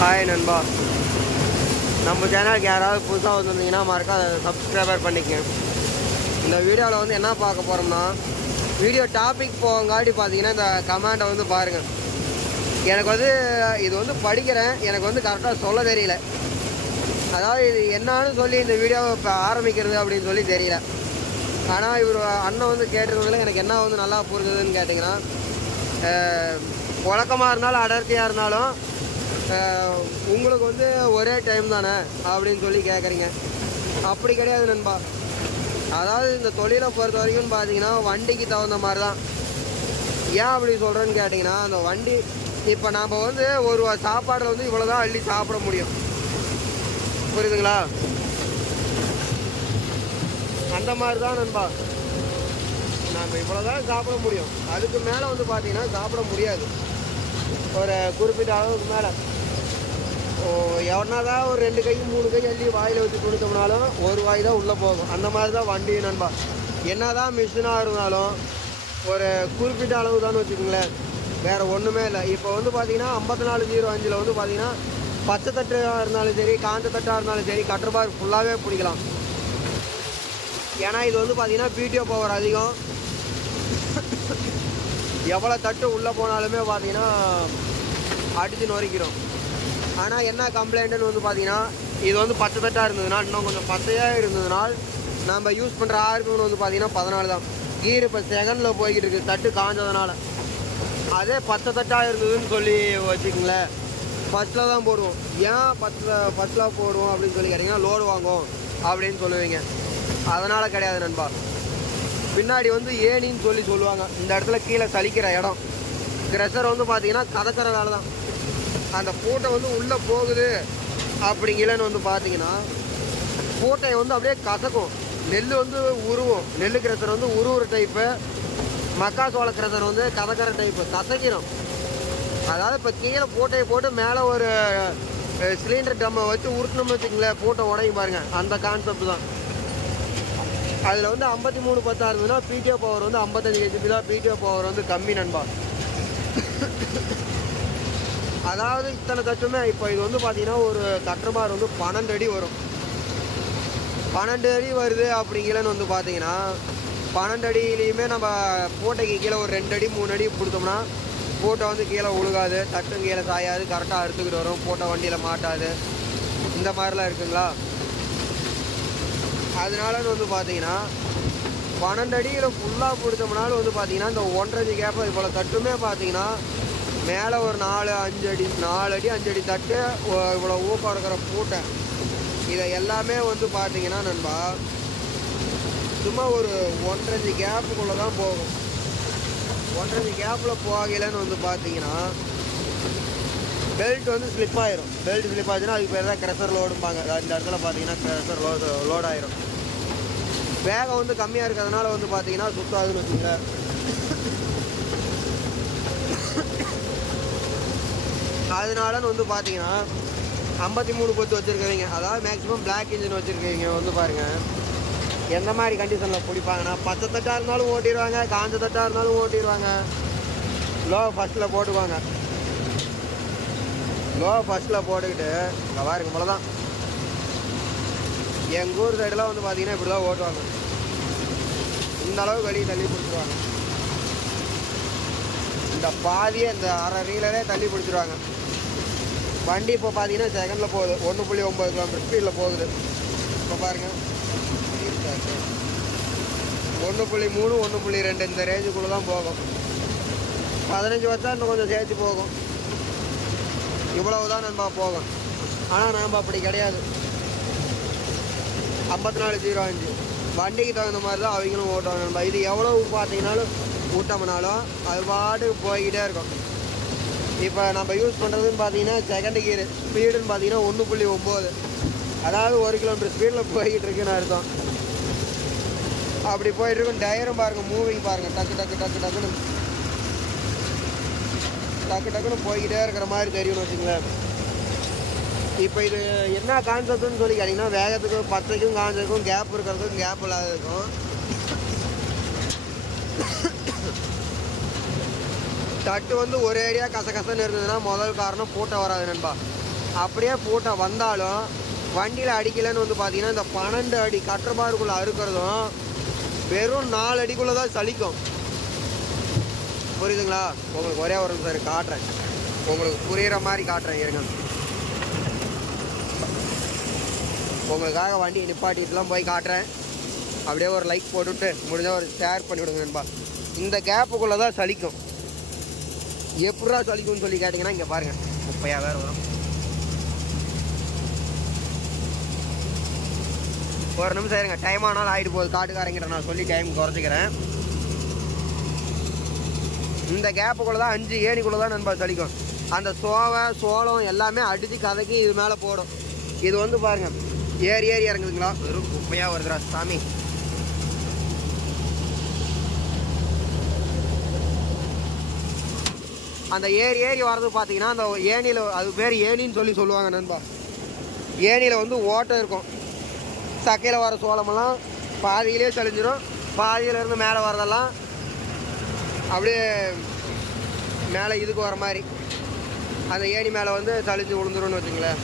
Hi நண்பா, நம்ம சேனலுக்கு யாராவது புதுசாக வந்துருந்தீங்கன்னா மறக்காம சப்ஸ்கிரைபர் பண்ணிக்கங்க. இந்த வீடியோவில் வந்து என்ன பார்க்க போகிறோம்னா, வீடியோ டாபிக் போங்காட்டி பார்த்தீங்கன்னா இந்த கமெண்டை வந்து பாருங்கள். எனக்கு வந்து இது வந்து படிக்கிறேன், எனக்கு வந்து கரெக்டாக சொல்ல தெரியல. அதாவது இது என்னான்னு சொல்லி இந்த வீடியோவை இப்போ ஆரம்பிக்கிறது அப்படின்னு சொல்லி தெரியல. ஆனால் இவர் அண்ணன் வந்து கேட்டிருந்ததில் எனக்கு என்ன வந்து நல்லா புரிஞ்சுதுன்னு கேட்டிங்கன்னா, வழக்கமாக இருந்தாலும் அடர்த்தியாக இருந்தாலும் உங்களுக்கு வந்து ஒரே டைம் தானே அப்படின்னு சொல்லி கேட்குறீங்க. அப்படி கிடையாது நண்பா. அதாவது இந்த தொழிலை பொறுத்த வரைக்கும் பார்த்தீங்கன்னா வண்டிக்கு தகுந்த மாதிரி தான். ஏன் அப்படி சொல்கிறேன்னு கேட்டிங்கன்னா, அந்த வண்டி இப்போ நாம் வந்து ஒரு சாப்பாடில் வந்து இவ்வளோ தான் அள்ளி சாப்பிட முடியும், புரியுதுங்களா? அந்த மாதிரி தான் நண்பா, நம்ம இவ்வளோ தான் சாப்பிட முடியும். அதுக்கு மேலே வந்து பார்த்தீங்கன்னா சாப்பிட முடியாது. ஒரு குறிப்பிட்ட அளவுக்கு மேலே எவனா தான் ஒரு 2 கை 3 கை அள்ளி வாயில் வச்சு கொடுத்தோம்னாலும் ஒரு வாய் தான் உள்ளே போகும். அந்த மாதிரி தான் வண்டி நண்பா. என்ன தான் மிஷினாக இருந்தாலும் ஒரு குறிப்பிட்ட அளவு தான் வச்சுக்கோங்களேன், வேறு ஒன்றுமே இல்லை. இப்போ வந்து பார்த்தீங்கன்னா 5405 வந்து பார்த்தீங்கன்னா பச்சை தட்டாக இருந்தாலும் சரி, காஞ்ச தட்டாக இருந்தாலும் சரி, கட்டர் பார் ஃபுல்லாகவே பிடிக்கலாம். ஏன்னா இது வந்து பார்த்தீங்கன்னா பிடிஓ பவர் அதிகம். எவ்வளோ தட்டு உள்ளே போனாலுமே பார்த்தீங்கன்னா அடித்து நொறுக்கிறோம். ஆனால் என்ன கம்ப்ளைண்ட்டுன்னு வந்து பார்த்தீங்கன்னா, இது வந்து பச்சை தட்டாக இருந்ததுனால், இன்னும் கொஞ்சம் பச்சையாக இருந்ததுனால் நம்ம யூஸ் பண்ணுற ஆர்பிஎம் வந்து பார்த்தீங்கன்னா 14 தான். கீர் இப்போ செகண்டில் போய்கிட்டு இருக்குது, தட்டு காஞ்சதுனால. அதே பச்சை தட்டாக இருந்ததுன்னு சொல்லி வச்சுக்கோங்களேன், ஃபஸ்ட்டில் தான் போடுவோம். ஏன் ஃபஸ்ட்டில் போடுவோம் அப்படின்னு சொல்லி கேட்டிங்கன்னா, லோடு வாங்கும் அப்படின்னு சொல்லுவீங்க. அதனால் கிடையாது நண்பா. பின்னாடி வந்து ஏனின்னு சொல்லி சொல்லுவாங்க. இந்த இடத்துல கீழே சலிக்கிற இடம், க்ரெஷர் வந்து பார்த்தீங்கன்னா கதக்கிற வேலை தான். அந்த பூட்டை வந்து உள்ளே போகுது அப்படிங்கலன்னு வந்து பார்த்தீங்கன்னா, பூட்டை வந்து அப்படியே கசக்கும். நெல் வந்து உருவும். நெல் க்ரெஷர் வந்து உருவுற டைப்பு, மக்காசோள க்ரெஷர் வந்து கதக்கிற டைப்பு, கசக்கிடும். அதாவது இப்போ கீழே பூட்டையை போட்டு மேலே ஒரு சிலிண்டர் டம்மை வச்சு உருட்டணும்னு வச்சுங்களேன், பூட்டை உடையும் பாருங்கள். அந்த கான்செப்ட் தான். அதில் வந்து 5310 இருந்ததுன்னா பிடிஓ பவர் வந்து 55 ஹெச்பி தான். பிடிஓ பவர் வந்து கம்மி நண்பா. அதாவது இத்தனை தட்டுமே இப்போ இது வந்து பார்த்தீங்கன்னா ஒரு கட்டர் பார் வந்து 12 அடி வரும். 12 அடி வருது அப்படிங்கலன்னு வந்து பார்த்தீங்கன்னா, 12 அடியிலையுமே நம்ம பூட்டைக்கு கீழே ஒரு 2 அடி 3 அடி கொடுத்தோம்னா பூட்டை வந்து கீழே உழுகாது, தட்டும் கீழே சாயாது, கரெக்டாக அறுத்துக்கிட்டு வரும், பூட்டை வண்டியில் மாட்டாது. இந்த மாதிரிலாம் இருக்குங்களா? அதனாலன்னு வந்து பார்த்தீங்கன்னா 12 அடியில் ஃபுல்லாக பிடிச்சோம்னாலும் வந்து பார்த்தீங்கன்னா இந்த 1.5 கேப்பை இவ்வளோ தட்டுமே பார்த்தீங்கன்னா மேலே ஒரு 4 5 அடி 4 அடி 5 அடி தட்டு, இவ்வளோ ஊக்கம் இருக்கிற பூட்டை, இதை எல்லாமே வந்து பார்த்தீங்கன்னா நண்பா சும்மா ஒரு 1.5 கேப்புக்குள்ளே தான் போகும். 1.5 கேப்பில் போகலன்னு வந்து பார்த்தீங்கன்னா பெல்ட் வந்து ஸ்லிப் ஆயிரும். பெல்ட் ஸ்லிப் ஆச்சுன்னா அதுக்கு பேர் தான் க்ரெஷர் லோடும்பாங்க. இந்த இடத்துல பார்த்தீங்கன்னா க்ரெஷர் லோட் ஆயிரும். வேகம் வந்து கம்மியாக இருக்கிறதுனால வந்து பார்த்தீங்கன்னா சுத்தாதுன்னு வச்சுங்களேன். அதனாலன்னு வந்து பார்த்தீங்கன்னா 5310 வச்சுருக்கிறீங்க, அதாவது மேக்ஸிமம் பிளாக் இன்ஜின் வச்சுருக்கீங்க வந்து பாருங்கள் எந்த மாதிரி கண்டிஷனில் பிடிப்பாங்கன்னா, பச்சை தட்டாக இருந்தாலும் ஓட்டிடுவாங்க, காஞ்ச தட்டாக இருந்தாலும் ஓட்டிடுவாங்க. லோ ஃபஸ்ட்டில் போட்டுக்குவாங்க. லோ ஃபஸ்ட்டில் போட்டுக்கிட்டு இங்கே பாருங்க, இவ்வளோதான். எங்கள் ஊர் சைடெலாம் வந்து பார்த்தீங்கன்னா இப்படி தான் ஓட்டுவாங்க. இந்த அளவுக்கு வெளியே தள்ளி பிடிச்சிருவாங்க. இந்த பாதியே இந்த அரை ரீலரே தள்ளி பிடிச்சிருவாங்க. வண்டி இப்போ பார்த்தீங்கன்னா செகண்டில் போகுது, 1.9 கிலோமீட்டர் ஸ்பீடில் போகுது. இப்போ பாருங்கள் 1.3 1.2 இந்த ரேஞ்சுக்குள்ளே தான் போகும். 15 வச்சா இன்னும் கொஞ்சம் சேர்த்து போகும். இவ்வளவு தான் நண்பா போகும். ஆனால் நம்ம அப்படி கிடையாது. 5405 வண்டிக்கு தகுந்த மாதிரி தான் அவங்களும் ஓட்டுவாங்க நண்பா. இது எவ்வளவு பார்த்தீங்கன்னாலும் ஊட்டம்னாலும் அது பாட்டுக்கு போய்கிட்டே இருக்கும். இப்போ நம்ம யூஸ் பண்ணுறதுன்னு பார்த்தீங்கன்னா செகண்ட் கியர், ஸ்பீடுன்னு பார்த்தீங்கன்னா 1.9, அதாவது 1 கிலோமீட்டர் ஸ்பீடில் போய்கிட்டு இருக்குன்னு அர்த்தம். அப்படி போயிட்டுருக்கும். டயரும் பாருங்கள், மூவிங் பாருங்கள், டக்கு டக்கு டக்கு டக்குன்னு டக்கு டக்குன்னு போய்கிட்டே இருக்கிற மாதிரி தெரியும்னு வச்சுங்களேன். இப்போ இது என்ன கான்செப்ட்னு சொல்லி கேட்டிங்கன்னா, வேகத்துக்கும் பச்சைக்கும் காஞ்சதுக்கும் கேப் இருக்கிறதுக்கும் கேப் இல்லாததுக்கும் தட்டு வந்து ஒரே ஏரியா கசகசன்னு இருந்ததுன்னா முதல் காரணம் பூட்டை வராது நண்பா. அப்படியே பூட்டை வந்தாலும் வண்டியில் அடிக்கலைன்னு வந்து பார்த்தீங்கன்னா இந்த 12 அடி கட்டர் பாருக்குள்ளே அறுக்கிறதும் வெறும் 4 அடிக்குள்ளே தான் சலிக்கும். புரியுதுங்களா? உங்களுக்கு ஒரே ஒரு நிமிஷம் காட்டுறேன், உங்களுக்கு புரிகிற மாதிரி காட்டுறேன் இருங்க. உங்களுக்காக வண்டியை நிப்பாட்டிட்டுலாம் போய் காட்டுறேன். அப்படியே ஒரு லைக் போட்டுவிட்டு முடிஞ்சால் ஒரு ஷேர் பண்ணிவிடுங்க நண்பா. இந்த கேப்புக்குள்ளே தான் சலிக்கும். எப்படா சலிக்கும்னு சொல்லி கேட்டிங்கன்னா இங்கே பாருங்கள், குப்பையாக வேறு வரும். ஒரு நிமிஷம் இருங்க, டைம் ஆனாலும் ஆகிட்டு போகுது. காட்டுக்காரங்கிட்ட நான் சொல்லி டைம் குறைச்சிக்கிறேன். இந்த கேப்புக்குள்ளே தான் 5 ஏணிக்குள்ளே தான் நண்பா சலிக்கும். அந்த சோளம் எல்லாமே அடித்து கதைக்கு இது மேலே போடும். இது வந்து பாருங்கள் ஏறி இறங்குதுங்களா, வெறும் குப்பையாக வருதுடா சாமி. அந்த ஏறி வர்றது பார்த்தீங்கன்னா அந்த ஏணியில், அது பேர் ஏணின்னு சொல்லி சொல்லுவாங்க நண்பா. ஏணியில் வந்து ஓட்டை இருக்கும். சக்கையில் வர சோளமெல்லாம் பாதியிலே சளிஞ்சிடும். பாதியிலேருந்து மேலே வரதெல்லாம் அப்படியே மேலே இதுக்கு வர மாதிரி அந்த ஏணி மேலே வந்து சளிஞ்சு விழுந்துரும்னு வச்சுங்களேன்.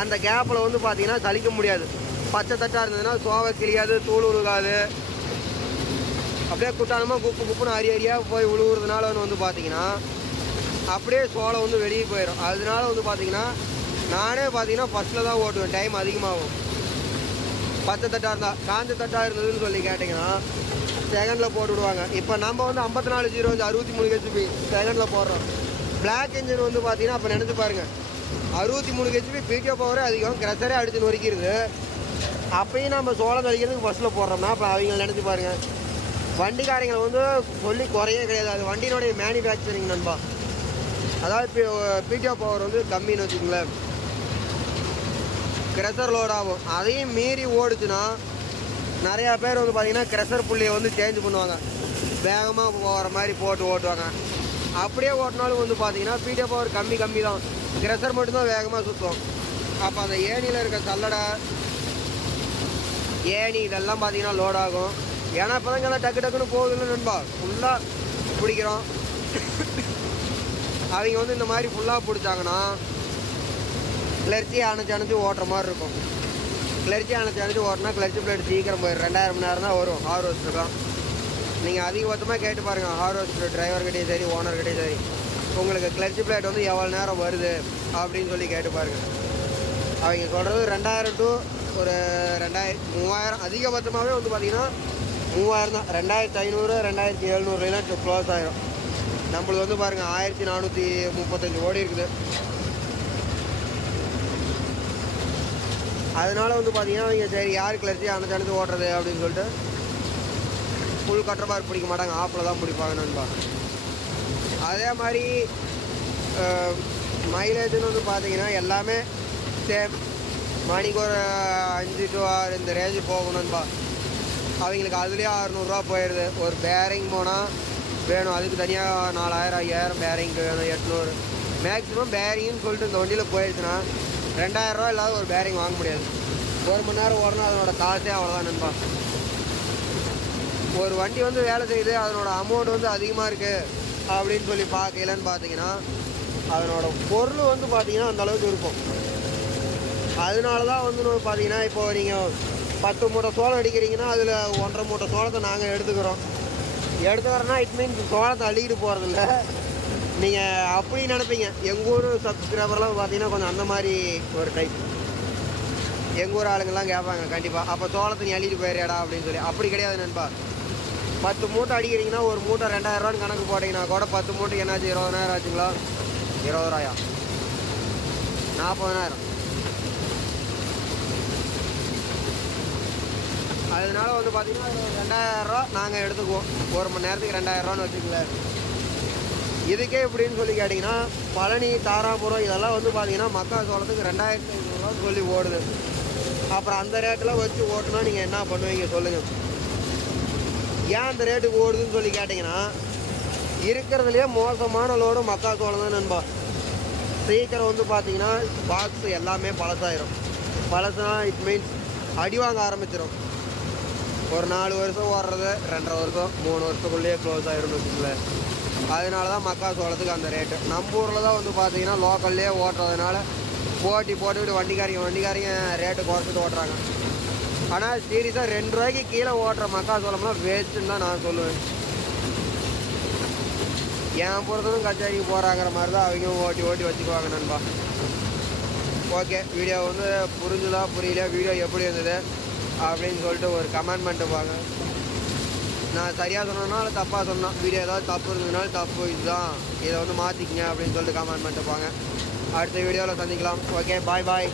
அந்த கேப்பில் வந்து பார்த்தீங்கன்னா சலிக்க முடியாது. பச்சை தட்டாக இருந்ததுன்னா சோவை கிளியாது, தூள் உழுகாது. அப்படியே குட்டானமாக குப்புன்னு அரியாக போய் விழுவுறதுனால வந்து பார்த்தீங்கன்னா அப்படியே சோளம் வந்து வெளியே போயிடும். அதனால வந்து பார்த்தீங்கன்னா நானே பார்த்தீங்கன்னா ஃபஸ்ட்டில் தான் ஓட்டுவேன், டைம் அதிகமாகும். பச்சை தட்டாக இருந்தால், காஞ்ச தட்டாக இருந்ததுன்னு சொல்லி கேட்டிங்கன்னா செகண்டில் போட்டு விடுவாங்க. இப்போ நம்ம வந்து 5405 63 HP செகண்டில் போடுறோம். பிளாக் இன்ஜின் வந்து பார்த்தீங்கன்னா அப்போ நினச்சி பாருங்கள், 63 HP பிடிஓ பவரே அதிகம், கிரஷரே அடிச்சு நொறுக்கிறது. அப்பயும் நம்ம சோளம் கழிக்கிறதுக்கு ஃபஸ்ட்டில் போடுறோம்னா அப்போ அவங்க நினச்சி பாருங்கள். வண்டிக்காரங்களை வந்து சொல்லி குறையே கிடையாது. அது வண்டியினுடைய மேனுஃபேக்சரிங் நண்பா. அதாவது பிடிஓ பவர் வந்து கம்மின்னு வச்சுக்கோங்களேன், கிரஷர் லோட் ஆகும். அதையும் மீறி ஓடுச்சுன்னா நிறையா பேர் வந்து பார்த்திங்கன்னா கிரஷர் புள்ளியை வந்து சேஞ்ச் பண்ணுவாங்க, வேகமாக போகிற மாதிரி போட்டு ஓட்டுவாங்க. அப்படியே ஓட்டினாலும் வந்து பார்த்திங்கன்னா பிடிஓ பவர் கம்மி தான், கிரஷர் மட்டும்தான் வேகமாக சுற்றும். அப்போ அந்த ஏணியில் இருக்க சல்லடை, ஏணி இதெல்லாம் பார்த்திங்கன்னா லோட் ஆகும். ஏன்னா இப்போ தான் இங்கெல்லாம் டக்குன்னு போகுதுன்னு நண்பா. ஃபுல்லாக பிடிக்கிறோம். அவங்க வந்து இந்த மாதிரி ஃபுல்லாக பிடிச்சாங்கன்னா கிளர்ச்சி அணைச்சி ஓட்டுற மாதிரி இருக்கும். கிளர்ச்சி அணைச்சி ஓட்டினா கிளர்ச்சி பிளேட் சீக்கிரம் போயிடும். 2000 மணி நேரம் தான் வரும் ஹார்வெஸ்டருக்கும். நீங்கள் அதிகபட்சமாக கேட்டு பாருங்கள், ஹார்வெஸ்டர் டிரைவர்கிட்டையும் சரி ஓனர்கிட்டையும் சரி, உங்களுக்கு கிளர்ச்சி பிளேட் வந்து எவ்வளோ நேரம் வருது அப்படின்னு சொல்லி கேட்டு பாருங்கள். அவங்க சொல்கிறது 2000 to ஒரு 2000 3000, அதிகபட்சமாகவே வந்து பார்த்திங்கன்னா 3000 தான். 2500 2700 க்ளோஸ் ஆகிடும். நம்மளுக்கு வந்து பாருங்கள் 1435 ஓடி இருக்குது. அதனால வந்து பார்த்தீங்கன்னா அவங்க சரி யார் கிளர்ச்சி அணைச்சு ஓட்டுறது அப்படின்னு சொல்லிட்டு ஃபுல் கட்டர் பார் பிடிக்க மாட்டாங்க, ஆப்பில் தான் பிடிப்பாங்க நண்பா. அதே மாதிரி மைலேஜ்னு வந்து பார்த்தீங்கன்னா எல்லாமே சேம், மணிக்கு ஒரு 5 to 6 இந்த ரேஞ்சு போகும் நண்பா. அவங்களுக்கு அதுலேயே 600 ரூபா போயிடுது. ஒரு பேரிங் போனால் வேணும், அதுக்கு தனியாக 4000 5000 பேரிங்க்கு வேணும், 800 மேக்ஸிமம் பேரிங்னு சொல்லிட்டு இந்த வண்டியில் போயிடுச்சுன்னா 2000 ரூபா இல்லாத ஒரு பேரிங் வாங்க முடியாது. 1 மணி நேரம் ஓடனா அதனோட காசே அவ்வளோதான் நண்பா. ஒரு வண்டி வந்து வேலை செய்யுது, அதனோட அமௌண்ட் வந்து அதிகமாக இருக்குது அப்படின்னு சொல்லி பார்க்கலன்னு பார்த்தீங்கன்னா அதனோட பொருள் வந்து பார்த்தீங்கன்னா அந்தளவுக்கு இருக்கும். அதனால தான் வந்து பார்த்தீங்கன்னா இப்போது நீங்கள் 10 மூட்டை சோளம் அடிக்கிறீங்கன்னா அதில் 1.5 மூட்டை சோளத்தை நாங்கள் எடுத்துக்கிறோன்னா இட் மீன்ஸ் சோளத்தை அள்ளிக்கிட்டு போகிறதில்ல. நீங்கள் அப்படி நினைப்பீங்க. எங்கள் ஊர் சப்ஸ்கிரைபர்லாம் பார்த்தீங்கன்னா கொஞ்சம் அந்த மாதிரி ஒரு டைப். எங்கள் ஊர் ஆளுங்கள்லாம் கேட்பாங்க கண்டிப்பாக, அப்போ சோளத்தை நீ அள்ளிட்டு போயிடுறியாடா அப்படின்னு சொல்லி. அப்படி கிடையாது நண்பா. 10 மூட்டை அடிக்கிறீங்கன்னா ஒரு மூட்டை 2000 ரூபான்னு கணக்கு போட்டிங்கன்னா கூட 10 மூட்டை என்னாச்சு 20000 ஆச்சுங்களா? 20 ரூபாயா? 40000. அதனால வந்து பார்த்தீங்கன்னா 2000 ரூபா நாங்கள் எடுத்துக்குவோம். 1 மணி நேரத்துக்கு 2000 ரூபான்னு வச்சுக்கல. இதுக்கே எப்படின்னு சொல்லி கேட்டிங்கன்னா பழனி தாராபுரம் இதெல்லாம் வந்து பார்த்தீங்கன்னா மக்காச்சோளத்துக்கு 2500 ரூபா சொல்லி ஓடுது. அப்புறம் அந்த ரேட்டில் வச்சு ஓட்டுனா நீங்கள் என்ன பண்ணுவீங்க சொல்லுங்கள்? ஏன் அந்த ரேட்டுக்கு ஓடுதுன்னு சொல்லி கேட்டிங்கன்னா இருக்கிறதுலையே மோசமான லோடு மக்காச்சோளம் தான் நண்பா. சீக்கிரம் வந்து பார்த்தீங்கன்னா பாக்ஸ் எல்லாமே பழசாயிரும். பழசுனா இட் மீன்ஸ் அடி வாங்க ஆரம்பிச்சிடும். ஒரு 4 வருஷம் ஓடுறது 2.5 வருஷம் 3 வருஷத்துக்குள்ளேயே க்ளோஸ் ஆகிரும்னு வச்சுக்கல. அதனால தான் மக்காசோளத்துக்கு அந்த ரேட்டு. நம்ம ஊரில் தான் வந்து பார்த்தீங்கன்னா லோக்கல்லே ஓட்டுறதுனால போட்டி போட்டுக்கிட்டு வண்டிக்காரங்க ரேட்டு குறைச்சிட்டு ஓட்டுறாங்க. ஆனால் சீரியஸாக 2 ரூபாய்க்கு கீழே ஓட்டுற மக்காசோளம்லாம் வேஸ்ட்டுன்னு தான் நான் சொல்லுவேன். என் பொறுத்தவரைக்கும் கச்சேரிக்கு போகிறாங்கிற மாதிரி தான் அவங்க ஓட்டி வச்சுக்குவாங்க நண்பா. ஓகே, வீடியோ வந்து புரிஞ்சுதா புரியல, வீடியோ எப்படி இருந்தது அப்படின்னு சொல்லிட்டு ஒரு கமெண்ட் பண்ணிட்டு போங்க. நான் சரியாக சொன்னதுனால தப்பாக சொன்னேன், வீடியோ ஏதாவது தப்பு இருந்ததுனால தப்பு இதுதான், இதை வந்து மாற்றிக்கிங்க அப்படின்னு சொல்லிட்டு கமெண்ட் பண்ணிட்டு போங்க. அடுத்த வீடியோவில் சந்திக்கலாம். ஓகே, பாய்.